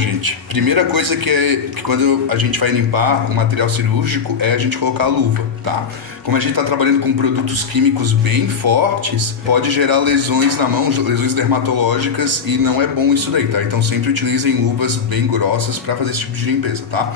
gente, primeira coisa que quando a gente vai limpar o material cirúrgico é a gente colocar a luva, tá? Como a gente está trabalhando com produtos químicos bem fortes, pode gerar lesões na mão, lesões dermatológicas, e não é bom isso daí, tá? Então sempre utilizem luvas bem grossas para fazer esse tipo de limpeza, tá?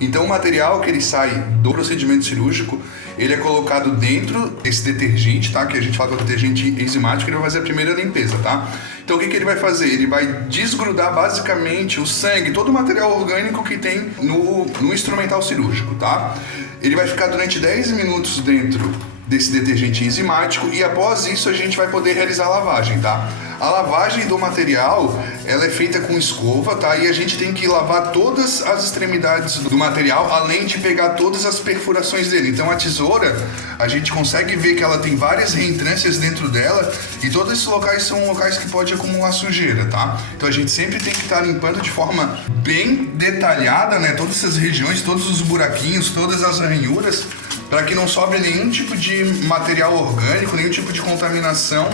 Então o material que ele sai do procedimento cirúrgico, ele é colocado dentro desse detergente, tá? Que a gente fala que é o detergente enzimático, ele vai fazer a primeira limpeza, tá? Então o que ele vai fazer? Ele vai desgrudar basicamente o sangue, todo o material orgânico que tem no instrumental cirúrgico, tá? Ele vai ficar durante 10 minutos dentro desse detergente enzimático e após isso a gente vai poder realizar a lavagem, tá? A lavagem do material, ela é feita com escova, tá? E a gente tem que lavar todas as extremidades do material, além de pegar todas as perfurações dele. Então a tesoura, a gente consegue ver que ela tem várias reentrâncias dentro dela e todos esses locais são locais que pode acumular sujeira, tá? Então a gente sempre tem que estar limpando de forma bem detalhada, né? Todas essas regiões, todos os buraquinhos, todas as ranhuras, para que não sobre nenhum tipo de material orgânico, nenhum tipo de contaminação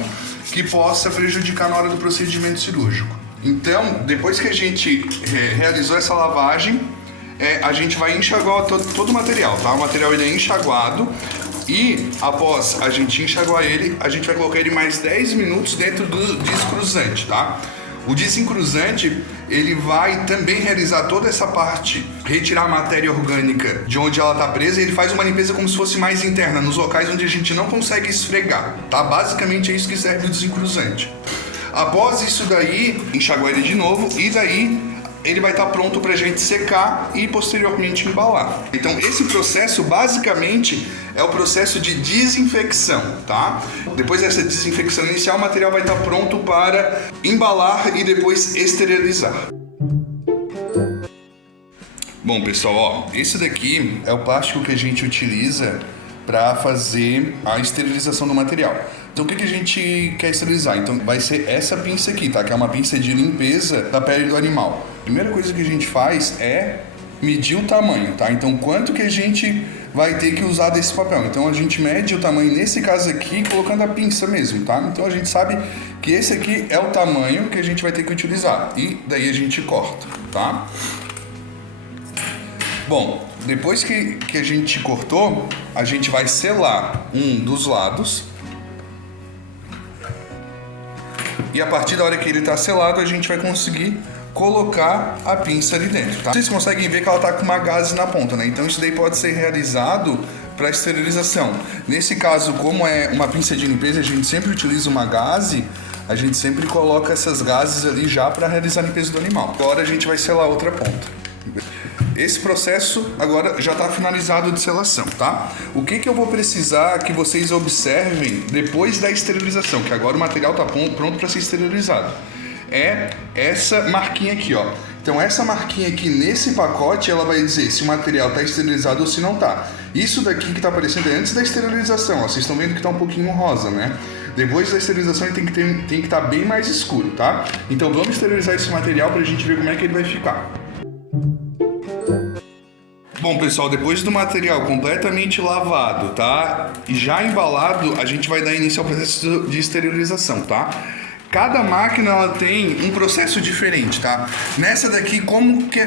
que possa prejudicar na hora do procedimento cirúrgico. Então, depois que a gente realizou essa lavagem, a gente vai enxaguar todo o material, tá? O material ele é enxaguado e após a gente enxaguar ele, a gente vai colocar ele mais 10 minutos dentro do descruzante, tá? O desencruzante, ele vai também realizar toda essa parte, retirar a matéria orgânica de onde ela está presa, e ele faz uma limpeza como se fosse mais interna, nos locais onde a gente não consegue esfregar, tá? Basicamente é isso que serve o desencruzante. Após isso daí, enxaguar ele de novo, e daí ele vai estar pronto para a gente secar e posteriormente embalar. Então esse processo basicamente é o processo de desinfecção, tá? Depois dessa desinfecção inicial, o material vai estar pronto para embalar e depois esterilizar. Bom pessoal, ó, esse daqui é o plástico que a gente utiliza para fazer a esterilização do material. Então o que a gente quer esterilizar? Então vai ser essa pinça aqui, tá? Que é uma pinça de limpeza da pele do animal. A primeira coisa que a gente faz é medir o tamanho, tá? Então quanto que a gente vai ter que usar desse papel? Então a gente mede o tamanho, nesse caso aqui, colocando a pinça mesmo, tá? Então a gente sabe que esse aqui é o tamanho que a gente vai ter que utilizar. E daí a gente corta, tá? Bom, depois que a gente cortou, a gente vai selar um dos lados. E a partir da hora que ele está selado, a gente vai conseguir colocar a pinça ali dentro, tá? Vocês conseguem ver que ela está com uma gaze na ponta, né? Então isso daí pode ser realizado para esterilização. Nesse caso, como é uma pinça de limpeza, a gente sempre utiliza uma gaze, a gente sempre coloca essas gases ali já para realizar a limpeza do animal. Agora a gente vai selar outra ponta. Esse processo agora já está finalizado de selação, tá? O que eu vou precisar que vocês observem depois da esterilização, que agora o material está pronto para ser esterilizado, é essa marquinha aqui, ó. Então essa marquinha aqui nesse pacote, ela vai dizer se o material está esterilizado ou se não está. Isso daqui que está aparecendo é antes da esterilização, ó. Vocês estão vendo que está um pouquinho rosa, né? Depois da esterilização ele tem que estar bem mais escuro, tá? Então vamos esterilizar esse material para a gente ver como é que ele vai ficar. Bom pessoal, depois do material completamente lavado, tá? E já embalado, a gente vai dar início ao processo de esterilização, tá? Cada máquina ela tem um processo diferente, tá? Nessa daqui, como que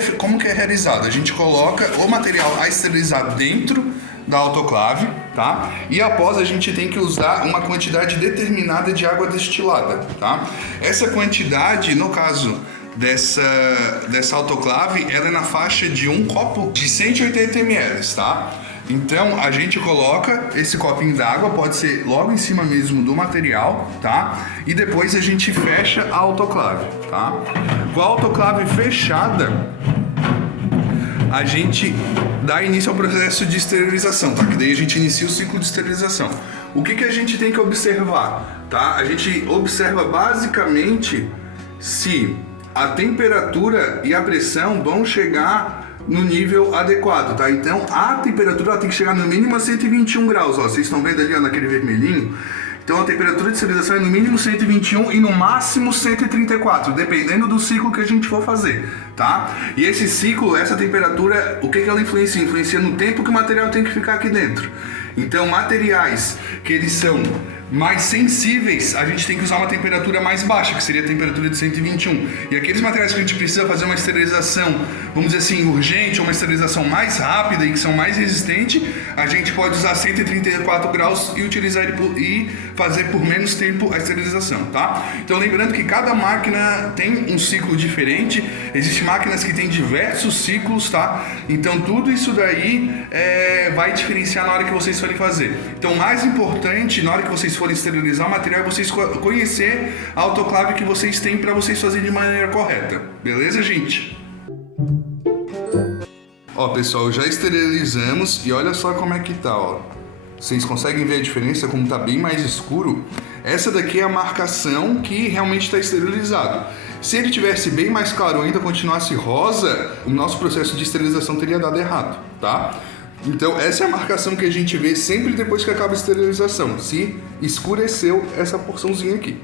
é realizado? A gente coloca o material a esterilizar dentro da autoclave, tá? E após a gente tem que usar uma quantidade determinada de água destilada, tá? Essa quantidade, no caso dessa autoclave, ela é na faixa de um copo de 180 ml, tá? Então a gente coloca esse copinho d'água, pode ser logo em cima mesmo do material, tá? E depois a gente fecha a autoclave, tá? Com a autoclave fechada, a gente dá início ao processo de esterilização, tá? Que daí a gente inicia o ciclo de esterilização. O que a gente tem que observar, tá? A gente observa basicamente se a temperatura e a pressão vão chegar no nível adequado, tá? Então a temperatura ela tem que chegar no mínimo a 121 graus, ó. Vocês estão vendo ali, ó, naquele vermelhinho? Então a temperatura de esterilização é no mínimo 121 e no máximo 134, dependendo do ciclo que a gente for fazer, tá? E esse ciclo, essa temperatura, o que ela influencia? Influencia no tempo que o material tem que ficar aqui dentro. Então materiais que eles são mais sensíveis, a gente tem que usar uma temperatura mais baixa, que seria a temperatura de 121. E aqueles materiais que a gente precisa fazer uma esterilização, vamos dizer assim, urgente, ou uma esterilização mais rápida e que são mais resistentes, a gente pode usar 134 graus e utilizar ele e fazer por menos tempo a esterilização, tá? Então lembrando que cada máquina tem um ciclo diferente, existem máquinas que têm diversos ciclos, tá? Então tudo isso daí vai diferenciar na hora que vocês forem fazer. Então o mais importante, na hora que vocês forem esterilizar o material, é vocês conhecer a autoclave que vocês têm para vocês fazerem de maneira correta. Beleza, gente? Ó, pessoal, já esterilizamos e olha só como é que tá, ó. Vocês conseguem ver a diferença, como tá bem mais escuro? Essa daqui é a marcação que realmente está esterilizado. Se ele tivesse bem mais claro ainda, continuasse rosa, o nosso processo de esterilização teria dado errado, tá? Então essa é a marcação que a gente vê sempre depois que acaba a esterilização, se escureceu essa porçãozinha aqui.